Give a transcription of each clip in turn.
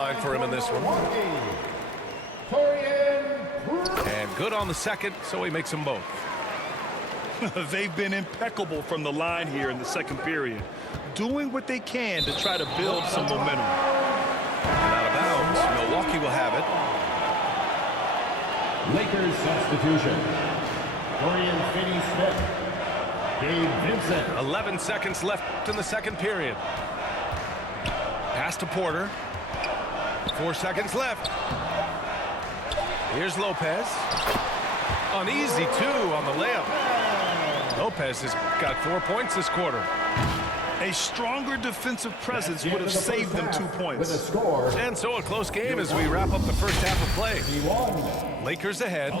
for him in this one. And good on the second, so he makes them both. They've been impeccable from the line here in the second period, doing what they can to try to build some momentum. And out of bounds, Milwaukee will have it. Lakers substitution. Dorian Finney-Smith. Gabe Vincent. 11 seconds left in the second period. Pass to Porter. 4 seconds left. Here's Lopez. An easy 2 on the layup. Lopez has got 4 points this quarter. A stronger defensive presence would have saved them 2 points. And so a close game as we wrap up the first half of play. Lakers ahead,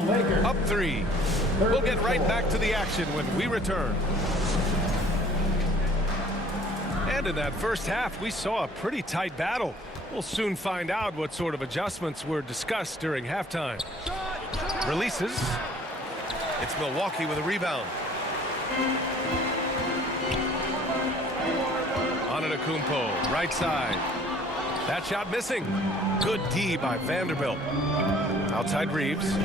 up 3. We'll get right back to the action when we return. And in that first half, we saw a pretty tight battle. We'll soon find out what sort of adjustments were discussed during halftime. Releases. It's Milwaukee with a rebound. Antetokounmpo, right side. That shot missing. Good D by Vanderbilt. Outside Reeves.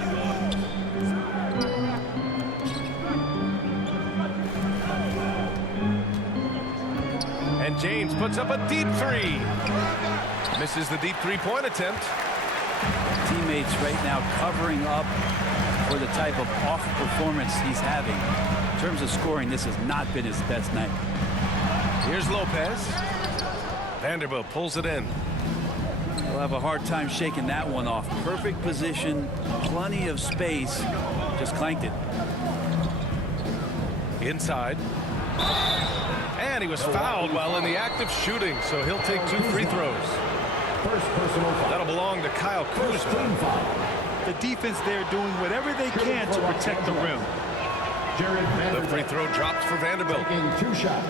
And James puts up a deep 3. Misses the deep three-point attempt. Teammates right now covering up for the type of off performance he's having. In terms of scoring, this has not been his best night. Here's Lopez. Vanderbilt pulls it in. He'll have a hard time shaking that one off. Perfect position, plenty of space. Just clanked it. Inside. And he was fouled while in the act of shooting, so he'll take 2 free throws. That'll belong to Kyle Kuzma. The defense there doing whatever they can to protect the rim. The free throw drops for Vanderbilt. Taking 2 shots.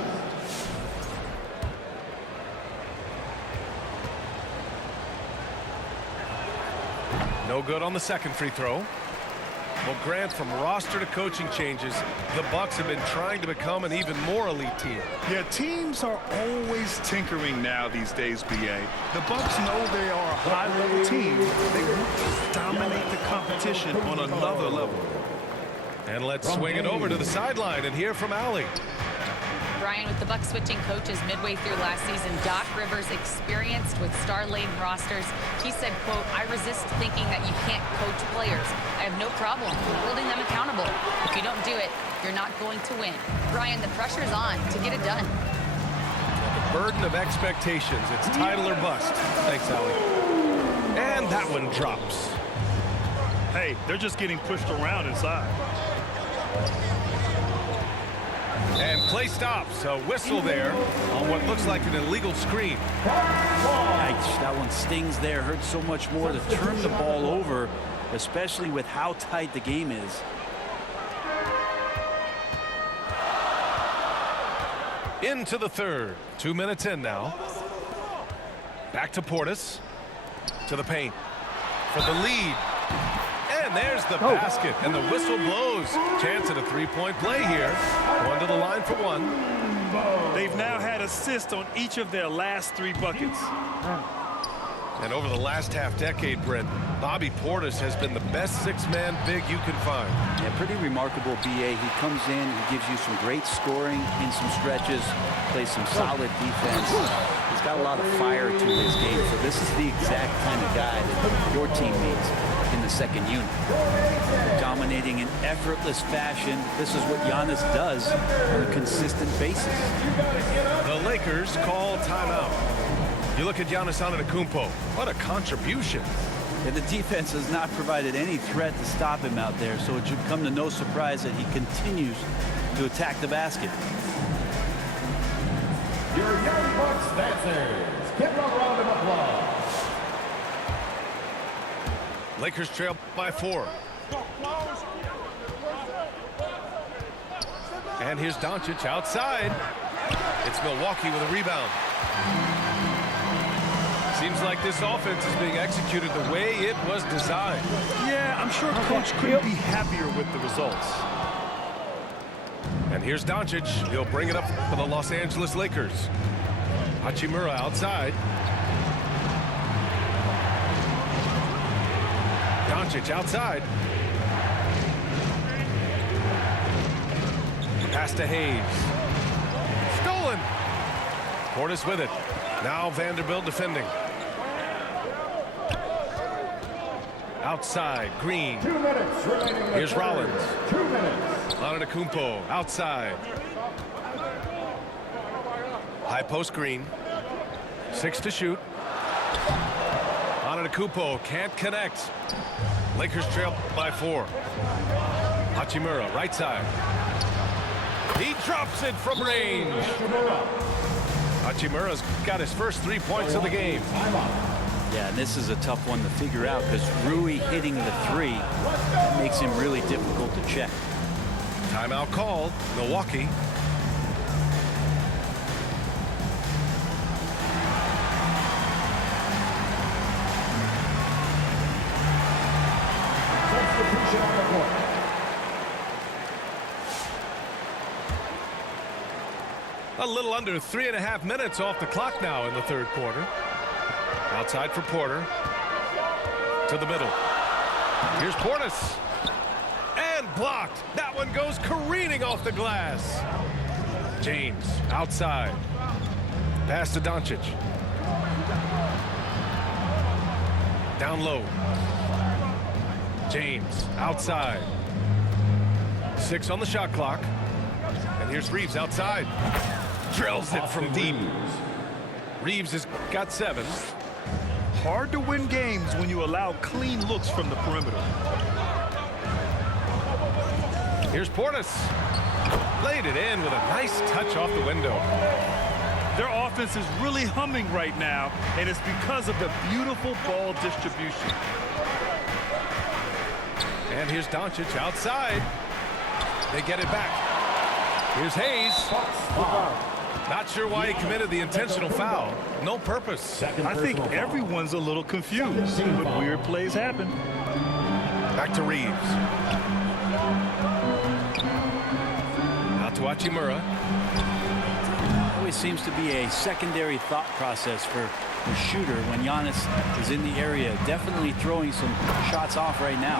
No good on the second free throw. Well, Grant, from roster to coaching changes, the Bucks have been trying to become an even more elite team. Yeah, teams are always tinkering now these days, BA. The Bucks know they are a high-level team. They want to dominate the competition on another level. And let's swing it over to the sideline and hear from Allie. Brian, with the Bucks switching coaches midway through last season, Doc Rivers, experienced with star-laden rosters, he said, quote, "I resist thinking that you can't coach players. I have no problem holding them accountable. If you don't do it, you're not going to win." Brian, the pressure's on to get it done. The burden of expectations. It's title or bust. Thanks, Allie. And that one drops. Hey, they're just getting pushed around inside. And play stops. A whistle there on what looks like an illegal screen. Yikes, that one stings there. Hurts so much more to turn the ball over, especially with how tight the game is. Into the third. 2 minutes in now. Back to Portis. To the paint. For the lead. And there's the basket. And the whistle blows. Chance at a three-point play here. One to the line for 1. They've now had assists on each of their last 3 buckets. And over the last half-decade, Brent, Bobby Portis has been the best 6-man big you can find. Yeah, pretty remarkable, BA. He comes in, he gives you some great scoring in some stretches, plays some solid defense. He's got a lot of fire to his game, so this is the exact kind of guy that your team needs in the second unit. Dominating in effortless fashion. This is what Giannis does on a consistent basis. The Lakers call timeout. You look at Giannis Antetokounmpo. What a contribution. And the defense has not provided any threat to stop him out there, so it should come to no surprise that he continues to attack the basket. Your Young Bucks dancers, give them a round of applause. Lakers trail by 4. And here's Doncic outside. It's Milwaukee with a rebound. Seems like this offense is being executed the way it was designed. Yeah, I'm sure Coach couldn't be happier with the results. And here's Doncic. He'll bring it up for the Los Angeles Lakers. Hachimura outside. Doncic outside. Pass to Hayes. Stolen. Portis with it. Now Vanderbilt defending. Outside, Green. 2 minutes remaining in the Here's third. Rollins. 2 minutes. Antetokounmpo outside. High post Green. 6 to shoot. Antetokounmpo can't connect. Lakers trail by 4. Hachimura right side. He drops it from range. Hachimura's got his first 3 points of the game. Yeah, and this is a tough one to figure out because Rui hitting the 3 makes him really difficult to check. Timeout called. Milwaukee. Substitution on the court. A little under 3.5 minutes off the clock now in the third quarter. Outside for Porter. To the middle. Here's Portis. And blocked. That one goes careening off the glass. James outside. Pass to Doncic. Down low. James outside. 6 on the shot clock. And here's Reeves outside. Drills it from deep. Reeves has got 7. Hard to win games when you allow clean looks from the perimeter. Here's Portis. Laid it in with a nice touch off the window. Their offense is really humming right now, and it's because of the beautiful ball distribution. And here's Doncic outside. They get it back. Here's Hayes. Not sure why he committed the intentional foul. No purpose. I think everyone's a little confused, but weird plays happen. Back to Reeves. Out to Hachimura. Always seems to be a secondary thought process for the shooter when Giannis is in the area. Definitely throwing some shots off right now.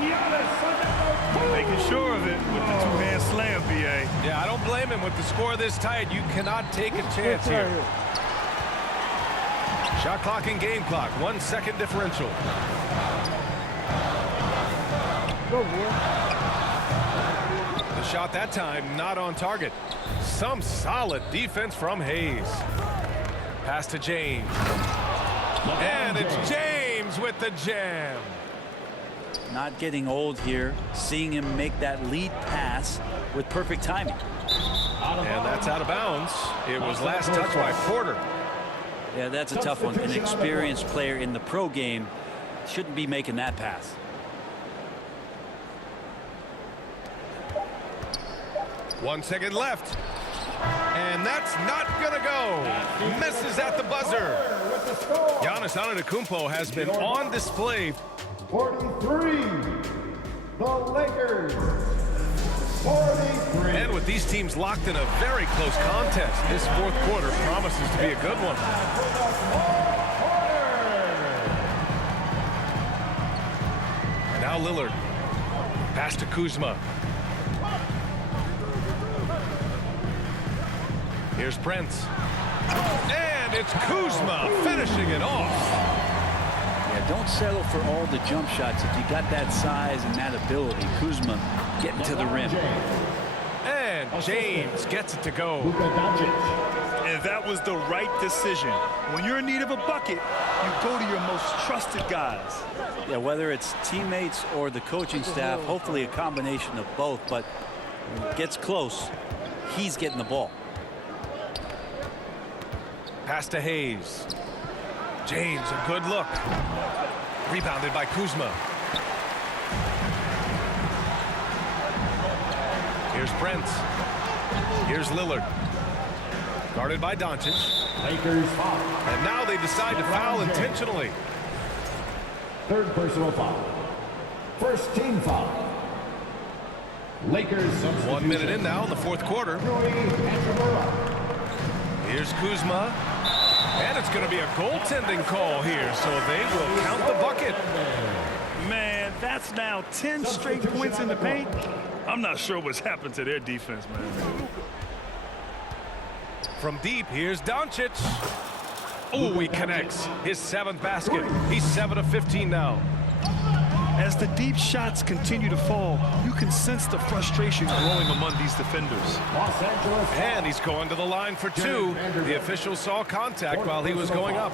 Making sure of it with the two-hand slam, B.A. Yeah, I don't blame him with the score this tight. You cannot take a chance here. Shot clock and game clock. 1 second differential. The shot that time not on target. Some solid defense from Hayes. Pass to James. And it's James with the jam. Not getting old here. Seeing him make that lead pass with perfect timing. And that's out of bounds. It was last touched by Porter. Yeah, that's a tough one. An experienced player in the pro game shouldn't be making that pass. One second left. And that's not gonna go. Misses at the buzzer. Giannis Antetokounmpo has been on display. 43. The Lakers. 43. And with these teams locked in a very close contest, this fourth quarter promises to be a good one. Now Lillard. Pass to Kuzma. Here's Prince. And it's Kuzma finishing it off. Yeah, don't settle for all the jump shots if you got that size and that ability. Kuzma getting to the rim. And James gets it to go. Luka Doncic. And that was the right decision. When you're in need of a bucket, you go to your most trusted guys. Yeah, whether it's teammates or the coaching staff, hopefully a combination of both, but when it gets close, he's getting the ball. Pass to Hayes. James, a good look. Rebounded by Kuzma. Here's Prince. Here's Lillard. Guarded by Doncic. Lakers foul. And now they decide to foul intentionally. Third personal foul. First team foul. Lakers substitution. 1 minute in now in the fourth quarter. Rui Hachimura. Here's Kuzma. And it's going to be a goaltending call here, so they will count the bucket. Man, that That's now 10 straight points in the paint. I'm not sure what's happened to their defense, man. From deep, here's Doncic. Oh, he connects. His 7th basket. He's 7 of 15 now. As the deep shots continue to fall, you can sense the frustration growing among these defenders. Los Angeles. And he's going to the line for 2. The official saw contact while he was going up.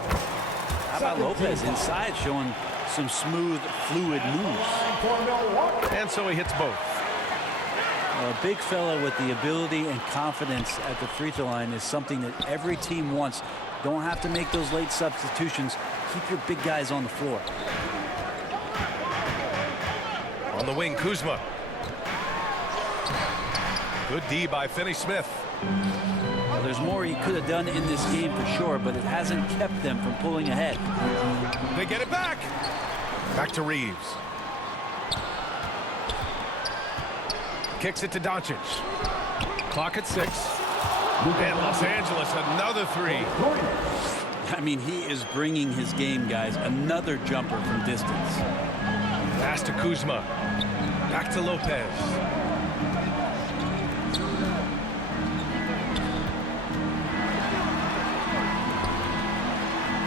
How about Lopez inside showing some smooth, fluid moves? And so he hits both. A big fella with the ability and confidence at the free throw line is something that every team wants. Don't have to make those late substitutions. Keep your big guys on the floor. On the wing, Kuzma. Good D by Finney-Smith. Well, there's more he could have done in this game for sure, but it hasn't kept them from pulling ahead. They get it back. Back to Reeves. Kicks it to Doncic. Clock at 6. And Los Angeles, another 3. I mean, he is bringing his game, guys. Another jumper from distance. Pass to Kuzma. Back to Lopez.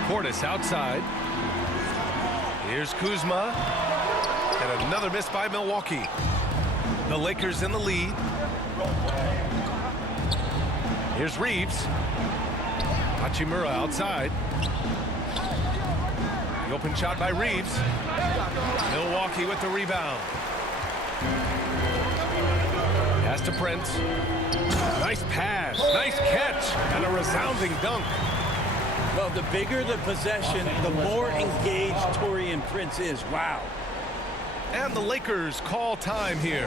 Portis outside. Here's Kuzma. And another miss by Milwaukee. The Lakers in the lead. Here's Reeves. Hachimura outside. The open shot by Reeves. Milwaukee with the rebound. Pass to Prince. Nice pass. Nice catch. And a resounding dunk. Well, the bigger the possession, the more engaged Taurean Prince is. Wow. And the Lakers call time here.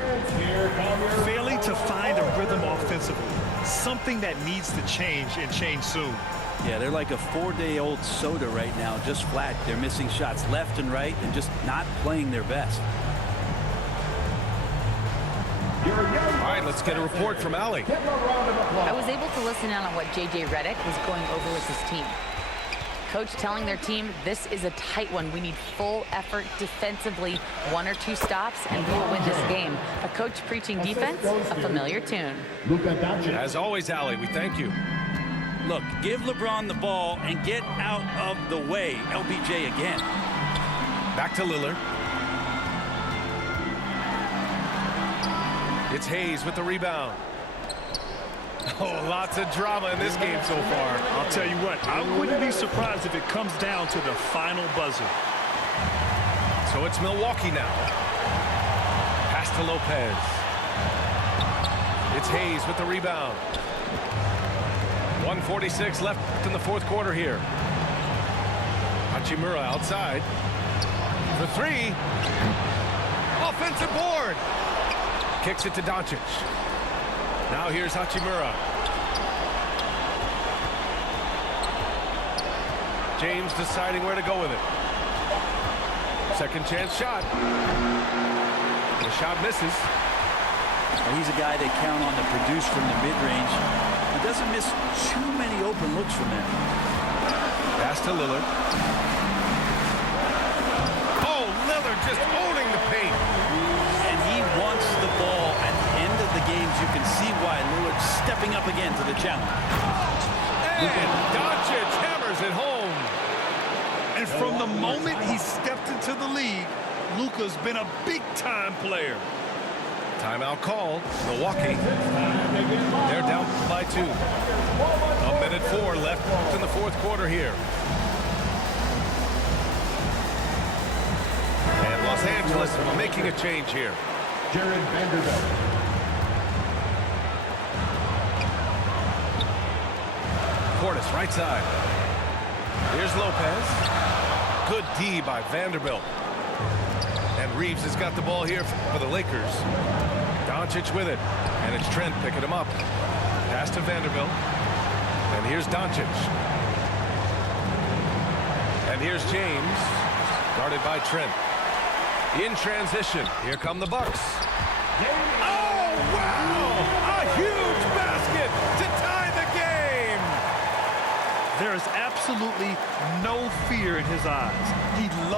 Failing to find a rhythm offensively. Something that needs to change and change soon. Yeah, they're like a 4-day-old soda right now, just flat. They're missing shots left and right and just not playing their best. All right, let's get a report from Allie. I was able to listen in on what J.J. Redick was going over with his team. Coach telling their team, this is a tight one. We need full effort defensively, 1 or 2 stops, and we will win this game. A coach preaching defense, a familiar tune. As always, Allie, we thank you. Look, give LeBron the ball and get out of the way. LBJ again. Back to Lillard. It's Hayes with the rebound. Oh, lots of drama in this game so far. I'll tell you what, I wouldn't be surprised if it comes down to the final buzzer. So it's Milwaukee now. Pass to Lopez. It's Hayes with the rebound. 1:46 left in the 4th quarter here. Hachimura outside. For 3. Offensive board. Kicks it to Doncic. Now here's Hachimura. James deciding where to go with it. Second chance shot. The shot misses. Well, he's a guy they count on to produce from the mid-range. He doesn't miss too many open looks from there. Pass to Lillard. Oh, Lillard just owning the paint. And he wants the ball at the end of the games. You can see why Lillard's stepping up again to the challenge. And Doncic hammers it home. And from the moment he stepped into the league, Luka's been a big-time player. Timeout called. Milwaukee. They're down by 2. 1:04 left in the 4th quarter here. And Los Angeles making a change here. Jared Vanderbilt. Portis right side. Here's Lopez. Good D by Vanderbilt. And Reeves has got the ball here for the Lakers. Doncic with it. And it's Trent picking him up. Pass to Vanderbilt. And here's Doncic. And here's James. Guarded by Trent. In transition. Here come the Bucks. Oh, wow! A huge basket to tie the game! There is absolutely no fear in his eyes. He loves